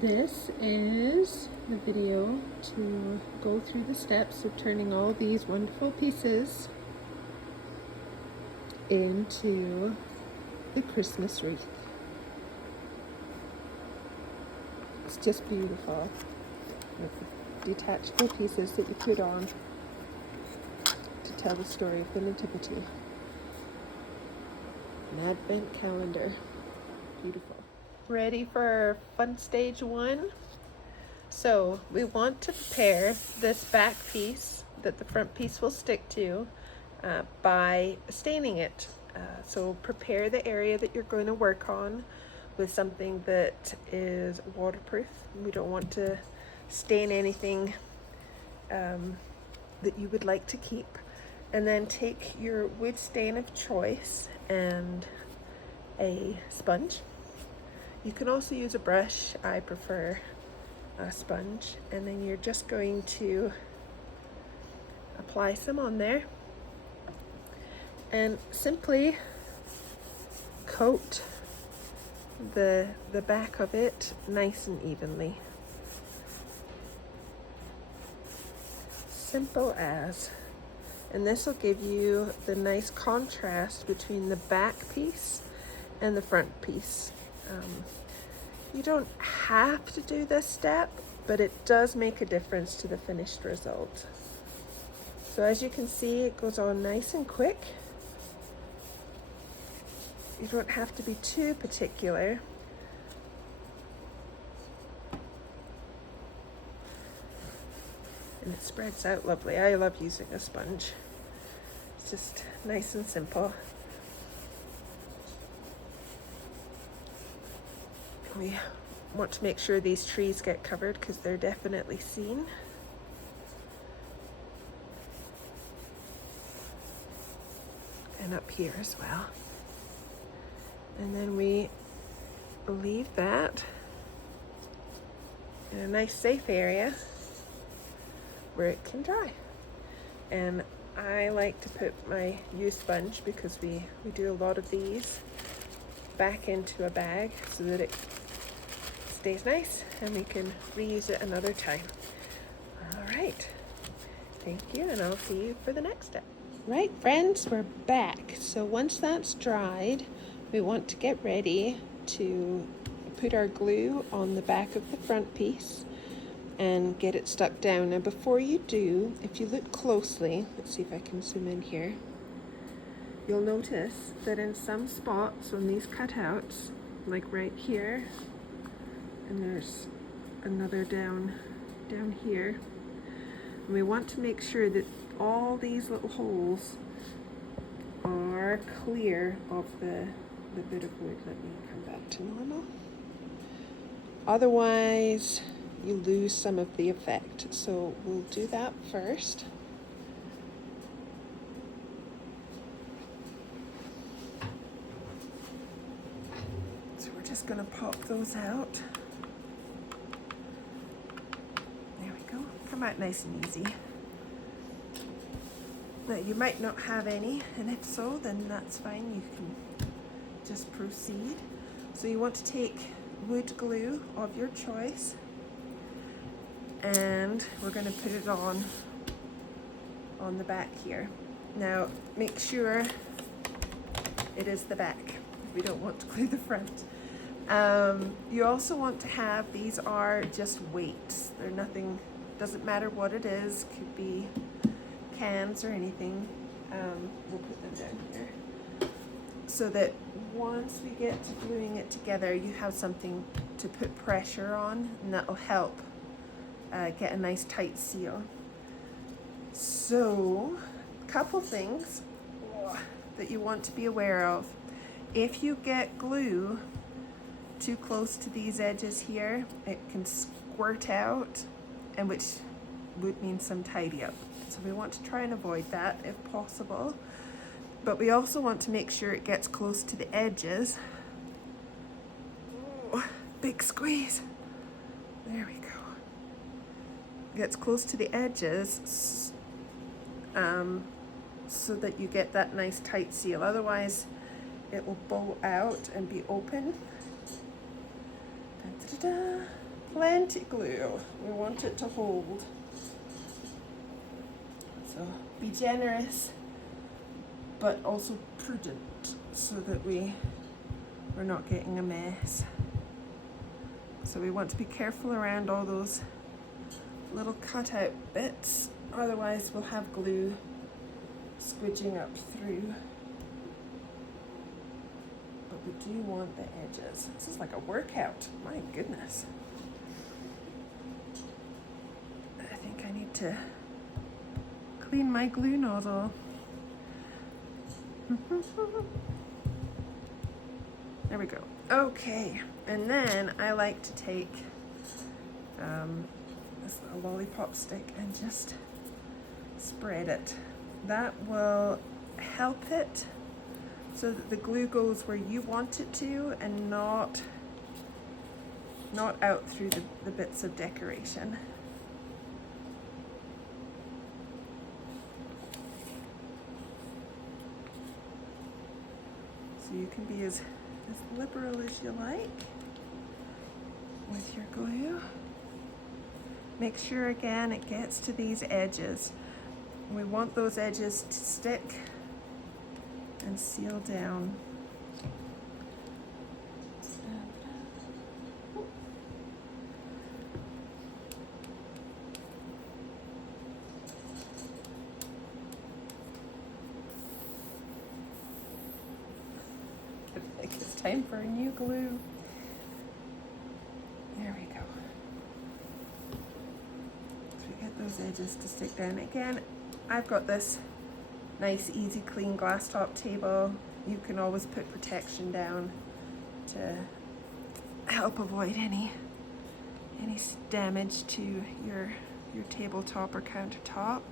This is the video to go through the steps of turning all these wonderful pieces into the Christmas wreath. It's just beautiful with the detachable pieces that you put on to tell the story of the Nativity. An advent calendar. Beautiful. Ready for fun stage one? So we want to prepare this back piece that the front piece will stick to by staining it. So prepare the area that you're going to work on with something that is waterproof. We don't want to stain anything that you would like to keep. And then take your wood stain of choice and a sponge. You can also use a brush. I prefer a sponge. And then you're just going to apply some on there and simply coat the back of it nice and evenly. Simple as. And this will give you the nice contrast between the back piece and the front piece. You don't have to do this step, but it does make a difference to the finished result. So as you can see, it goes on nice and quick. You don't have to be too particular. And it spreads out lovely. I love using a sponge. It's just nice and simple. We want to make sure these trees get covered because they're definitely seen. And up here as well. And then we leave that in a nice safe area where it can dry. And I like to put my used sponge, because we do a lot of these, back into a bag so that it stays nice and we can reuse it another time. All right, thank you, and I'll see you for the next step. Right, friends, we're back. So once that's dried, we want to get ready to put our glue on the back of the front piece and get it stuck down. Now before you do, if you look closely, let's see if I can zoom in here, you'll notice that in some spots on these cutouts, like right here, and there's another down here, and we want to make sure that all these little holes are clear of the bit of wood. Let me come back to normal. Otherwise, you lose some of the effect. So we'll do that first. So we're just going to pop those out. There we go. Come out nice and easy. Now you might not have any, and if so, then that's fine. You can just proceed. So you want to take wood glue of your choice, and we're going to put it on the back here. Now make sure it is the back. We don't want to glue the front. You also want to have, these are just weights. They're nothing, doesn't matter what it is, could be cans or anything. We'll put them down here so that once we get to gluing it together, you have something to put pressure on, and that will help get a nice tight seal. So, a couple things that you want to be aware of. If you get glue too close to these edges here, it can squirt out, and which would mean some tidy up. So we want to try and avoid that if possible. But we also want to make sure it gets close to the edges. Oh, big squeeze. There we go. Gets close to the edges so that you get that nice tight seal. Otherwise, it will bow out and be open. Da, da, da, da. plenty glue. We want it to hold. So be generous, but also prudent so that we're not getting a mess. So we want to be careful around all those little cutout bits, otherwise we'll have glue squidging up through. But we do want the edges. This is like a workout, my goodness. I think I need to clean my glue nozzle. There we go. Okay, and then I like to take this little lollipop stick and just spread it. That will help it so that the glue goes where you want it to and not out through the bits of decoration. So you can be as liberal as you like with your glue. Make sure again it gets to these edges. We want those edges to stick and seal down. I think it's time for a new glue. There we go. So we get those edges to stick down. Again, I've got this nice, easy, clean glass top table. You can always put protection down to help avoid any damage to your tabletop or countertop.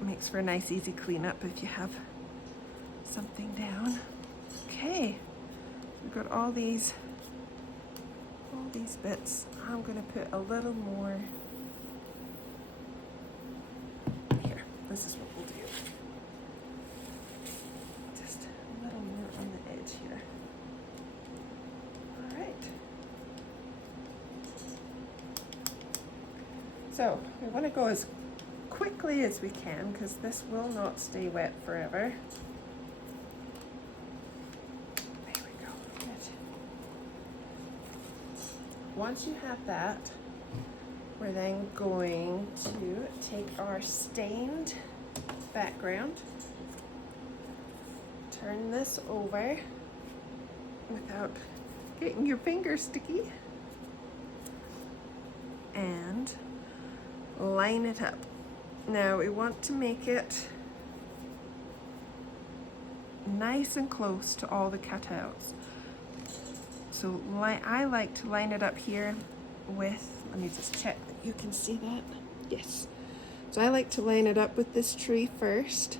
It makes for a nice, easy cleanup if you have something down. Okay, we've got all these bits. I'm going to put a little more here. This is what we'll do. Just a little more on the edge here. All right. So we want to go as quickly as we can because this will not stay wet forever. Once you have that, we're then going to take our stained background, turn this over without getting your fingers sticky, and line it up. Now we want to make it nice and close to all the cutouts. So I like to line it up here with, let me just check that you can see that. Yes. So I like to line it up with this tree first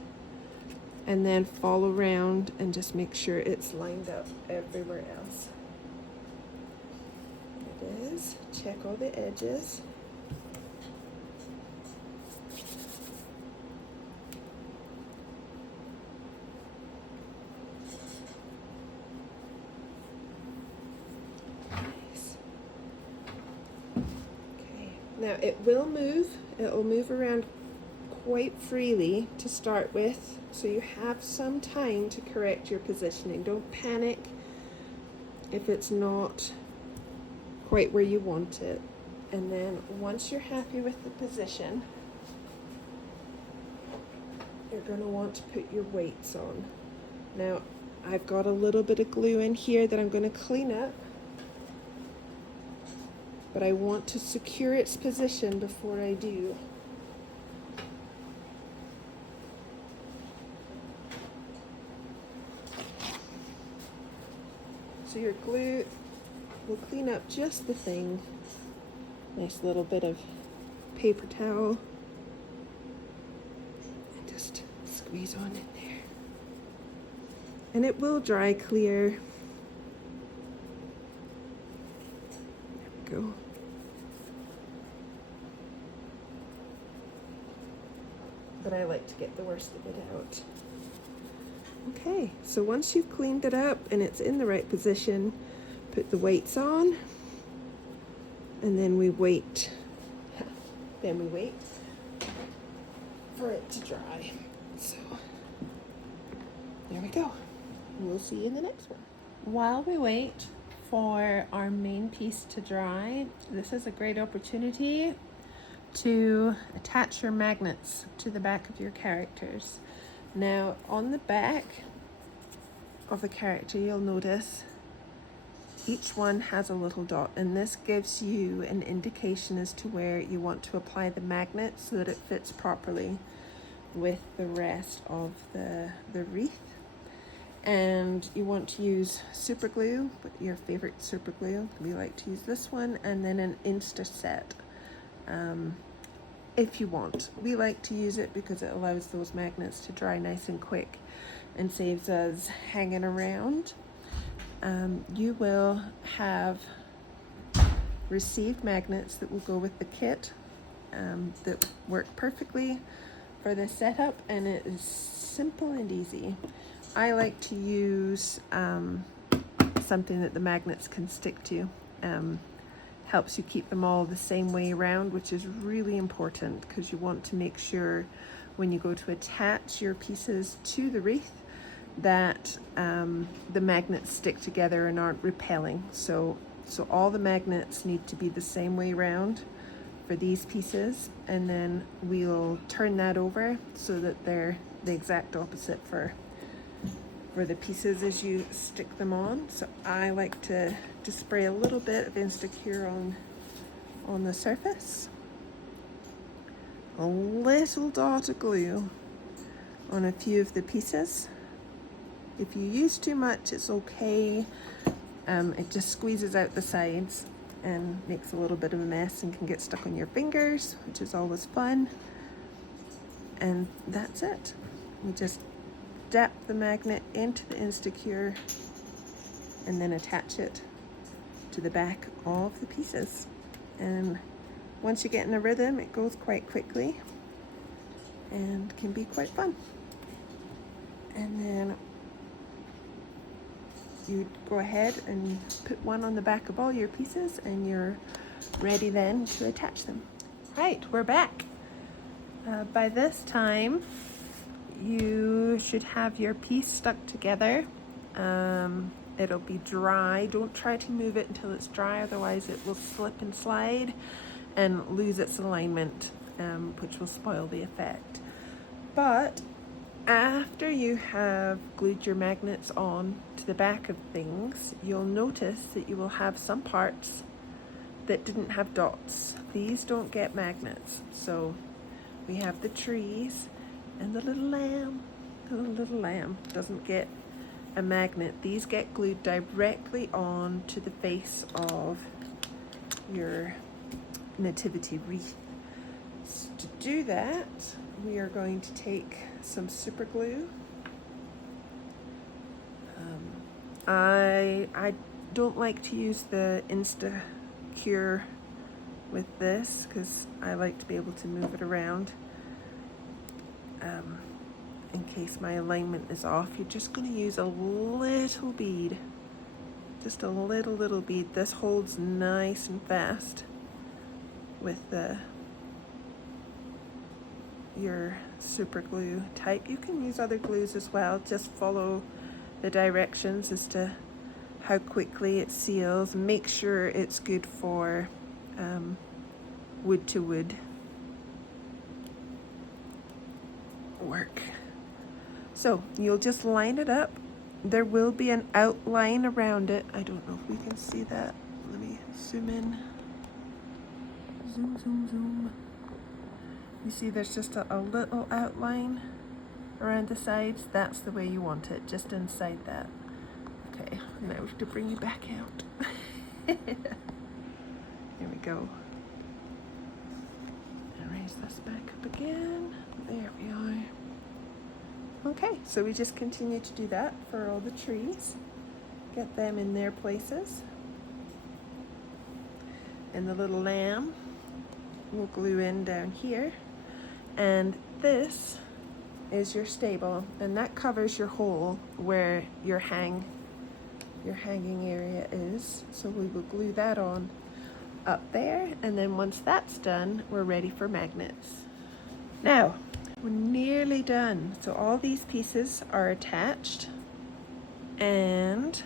and then follow around and just make sure it's lined up everywhere else. It is. Check all the edges. Now it will move around quite freely to start with, so you have some time to correct your positioning. Don't panic if it's not quite where you want it. And then once you're happy with the position, you're going to want to put your weights on. Now I've got a little bit of glue in here that I'm going to clean up, but I want to secure its position before I do. So your glue will clean up just the thing. Nice little bit of paper towel. And just squeeze on in there. And it will dry clear. There we go. But I like to get the worst of it out. Okay, so once you've cleaned it up and it's in the right position, put the weights on And then we wait. Then we wait for it to dry. So there we go. We'll see you in the next one. While we wait for our main piece to dry, this is a great opportunity to attach your magnets to the back of your characters. Now on the back of the character, you'll notice each one has a little dot, and this gives you an indication as to where you want to apply the magnet so that it fits properly with the rest of the wreath. And you want to use super glue, your favorite super glue. We like to use this one, and then an Insta set if you want. We like to use it because it allows those magnets to dry nice and quick and saves us hanging around. You will have received magnets that will go with the kit that work perfectly for this setup, and it is simple and easy. I like to use something that the magnets can stick to. Helps you keep them all the same way around, which is really important because you want to make sure when you go to attach your pieces to the wreath that the magnets stick together and aren't repelling. So all the magnets need to be the same way around for these pieces, and then we'll turn that over so that they're the exact opposite for the pieces as you stick them on. So I like to spray a little bit of Instacure on the surface, a little dot of glue on a few of the pieces. If you use too much, it's okay. It just squeezes out the sides and makes a little bit of a mess and can get stuck on your fingers, which is always fun. And that's it. We just dap the magnet into the Instacure and then attach it to the back of the pieces. And once you get in a rhythm, it goes quite quickly and can be quite fun. And then you go ahead and put one on the back of all your pieces, and you're ready then to attach them. Right, we're back. By this time, you should have your piece stuck together. It'll be dry. Don't try to move it until it's dry, otherwise it will slip and slide and lose its alignment, which will spoil the effect. But after you have glued your magnets on to the back of things, you'll notice that you will have some parts that didn't have dots. These don't get magnets. So we have the trees and the little lamb. The little lamb doesn't get a magnet. These get glued directly on to the face of your nativity wreath. So to do that, we are going to take some super glue. I don't like to use the Instacure with this because I like to be able to move it around in case my alignment is off. You're just going to use a little bead, just a little bead. This holds nice and fast with your super glue type. You can use other glues as well. Just follow the directions as to how quickly it seals. Make sure it's good for wood to wood work. So you'll just line it up. There will be an outline around it. I don't know if we can see that. Let me zoom in. Zoom. You see there's just a little outline around the sides. That's the way you want it, just inside that. Okay, now we have to bring you back out. There we go. And raise this back up again. There we are. Okay, so we just continue to do that for all the trees. Get them in their places. And the little lamb we'll glue in down here. And this is your stable, and that covers your hole where your hanging area is. So we will glue that on up there, and then once that's done, we're ready for magnets. Now, we're nearly done. So all these pieces are attached, and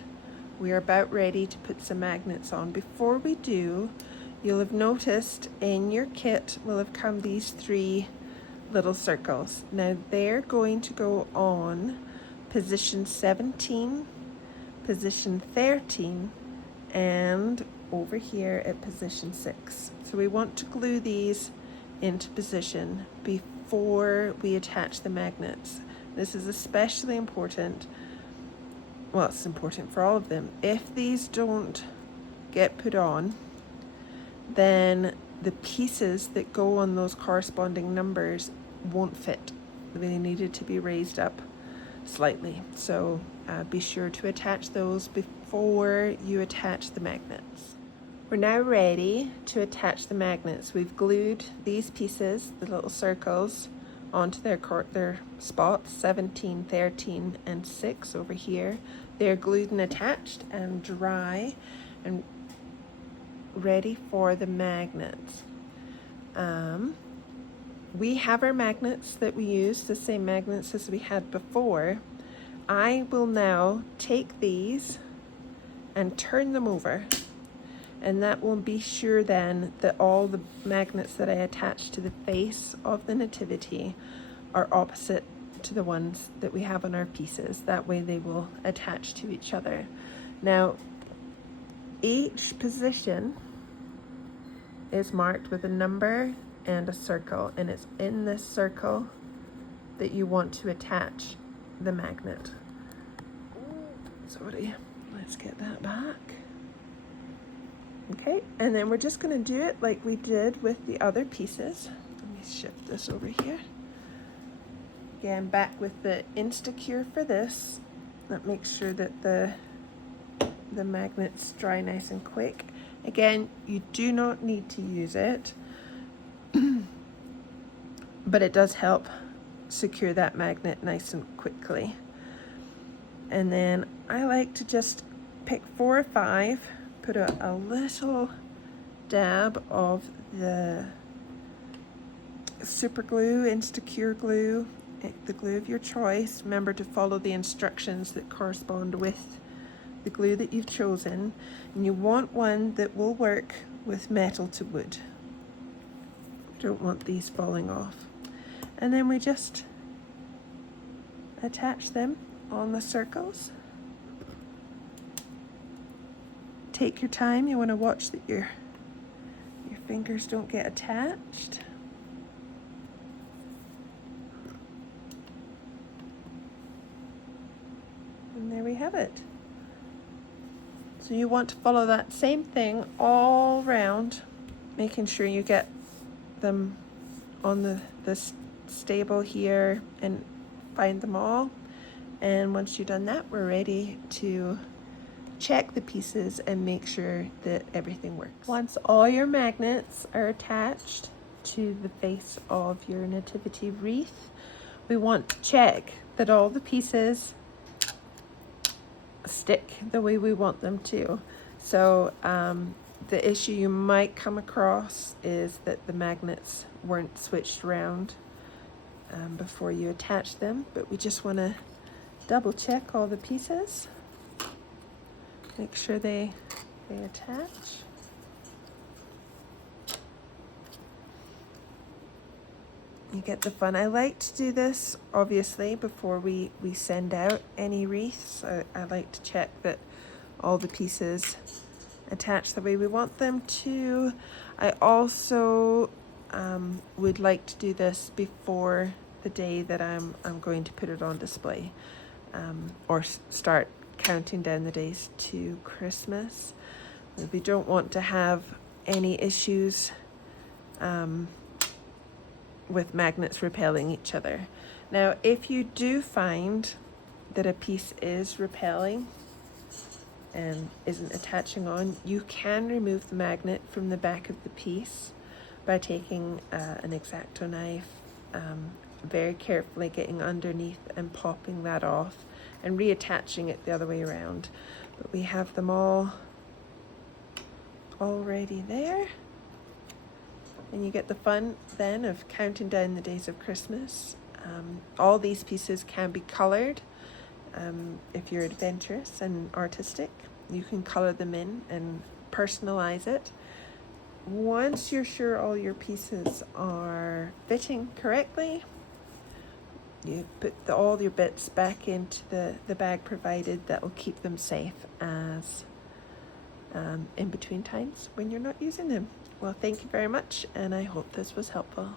we're about ready to put some magnets on. Before we do, you'll have noticed in your kit will have come these 3 little circles. Now they're going to go on position 17, position 13, and over here at position 6. So we want to glue these into position before we attach the magnets. This is especially important. Well, it's important for all of them. If these don't get put on, then the pieces that go on those corresponding numbers won't fit. They needed to be raised up slightly. So be sure to attach those before you attach the magnets. We're now ready to attach the magnets. We've glued these pieces, the little circles, onto their spots, 17, 13, and 6 over here. They're glued and attached and dry and ready for the magnets. We have our magnets that we use, the same magnets as we had before. I will now take these and turn them over, and that will be sure then that all the magnets that I attach to the face of the nativity are opposite to the ones that we have on our pieces. That way they will attach to each other. Now, each position is marked with a number and a circle, and it's in this circle that you want to attach the magnet. Sorry, let's get that back. Okay, and then we're just going to do it like we did with the other pieces. Let me shift this over here. Again, back with the Instacure for this. That makes sure that the magnets dry nice and quick. Again, you do not need to use it, but it does help secure that magnet nice and quickly. And then I like to just pick 4 or 5, put a little dab of the super glue, Instacure glue, the glue of your choice. Remember to follow the instructions that correspond with the glue that you've chosen, and you want one that will work with metal to wood. You don't want these falling off. And then we just attach them on the circles. Take your time. You want to watch that your fingers don't get attached. And there we have it. So you want to follow that same thing all round, making sure you get them on the stable here and find them all. And once you've done that, we're ready to check the pieces and make sure that everything works. Once all your magnets are attached to the face of your nativity wreath, we want to check that all the pieces stick the way we want them to. So the issue you might come across is that the magnets weren't switched around before you attach them, but we just want to double check all the pieces, make sure they attach. You get the fun. I like to do this obviously before we send out any wreaths. I like to check that all the pieces attach the way we want them to. I also would like to do this before the day that I'm going to put it on display, or start counting down the days to Christmas. We don't want to have any issues with magnets repelling each other. Now, if you do find that a piece is repelling and isn't attaching on, you can remove the magnet from the back of the piece by taking an X-Acto knife, very carefully getting underneath and popping that off and reattaching it the other way around. But we have them all already there. And you get the fun then of counting down the days of Christmas. All these pieces can be coloured. If you're adventurous and artistic, you can colour them in and personalise it. Once you're sure all your pieces are fitting correctly, you put all your bits back into the bag provided that will keep them safe as in between times when you're not using them. Well, thank you very much, and I hope this was helpful.